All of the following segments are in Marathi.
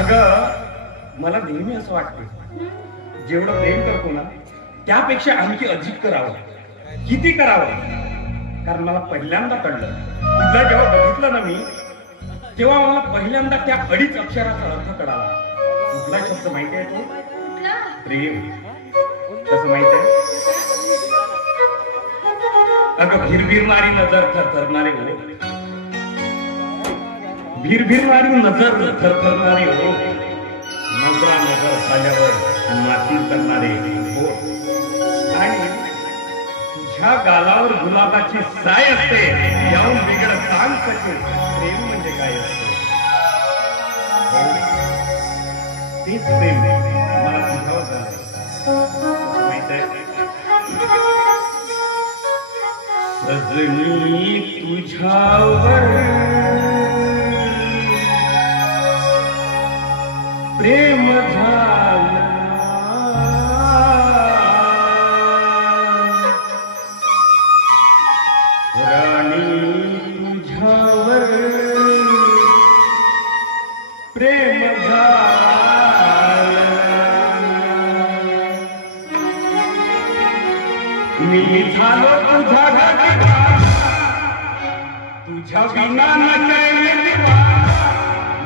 अगं मला नेहमी असं वाटतं जेवढं प्रेम करतो ना त्यापेक्षा आणखी अधिक करावं, किती करावं. कारण मला पहिल्यांदा कळलं, तुला जेव्हा बघितलं ना मी तेव्हा मला पहिल्यांदा त्या अडीच अक्षराचा अर्थ कळाला. कुठला शब्द माहिती आहे तो? प्रेम. कसं माहित आहे? अगं भिरभिरणारी नजर थरथरणारे हो, भिरभिरणारी नजर थरथरणारे हो, नजरा नजर झाल्यावर माती करणारे हो, आणि तुझ्या गालावर गुलाबाची साय असते याहून वेगळं सांग कसे प्रेम म्हणजे काय असते. तेच प्रेम मला तुझ्यावर झालंय. माहित आहे सजनी तुझ्यावर प्रेम झालं, राणी तुझ्यावर प्रेम झालं, मी झालो तुझ्या घरी तुझ्या विना न चैन दिवाना,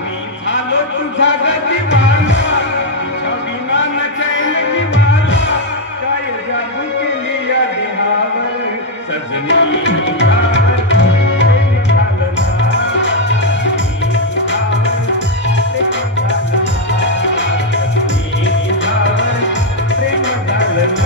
मी झालो तुझ्या घरी तुझ्या विना न चैन दिवाना, काय जादू केली या देहावर सजनी तुझ्यावर प्रेम झालं ना, प्रेम झालं ना,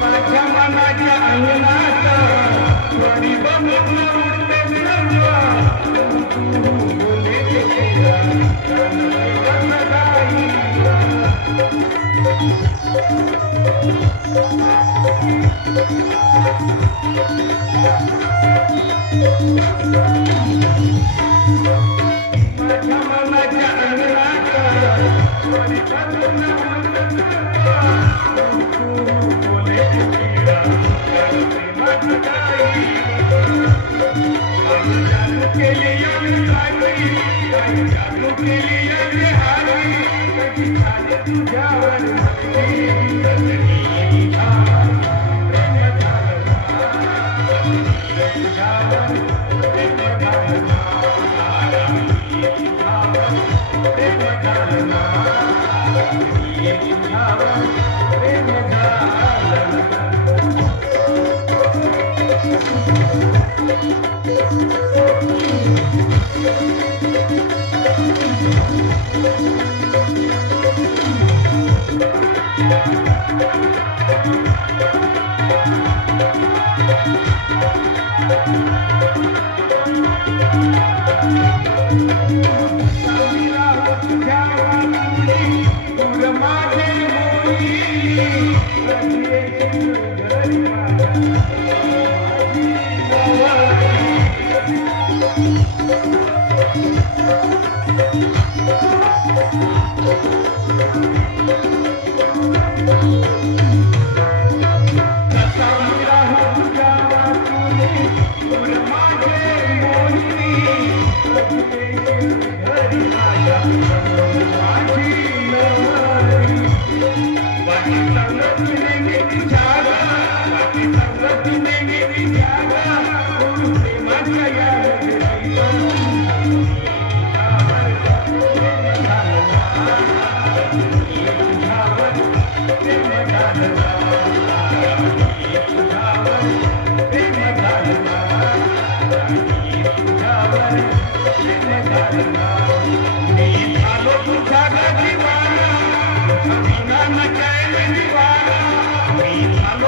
माझ्या मनाच्या अंगणात स्वरी बनून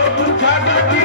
तुझ्यासाठी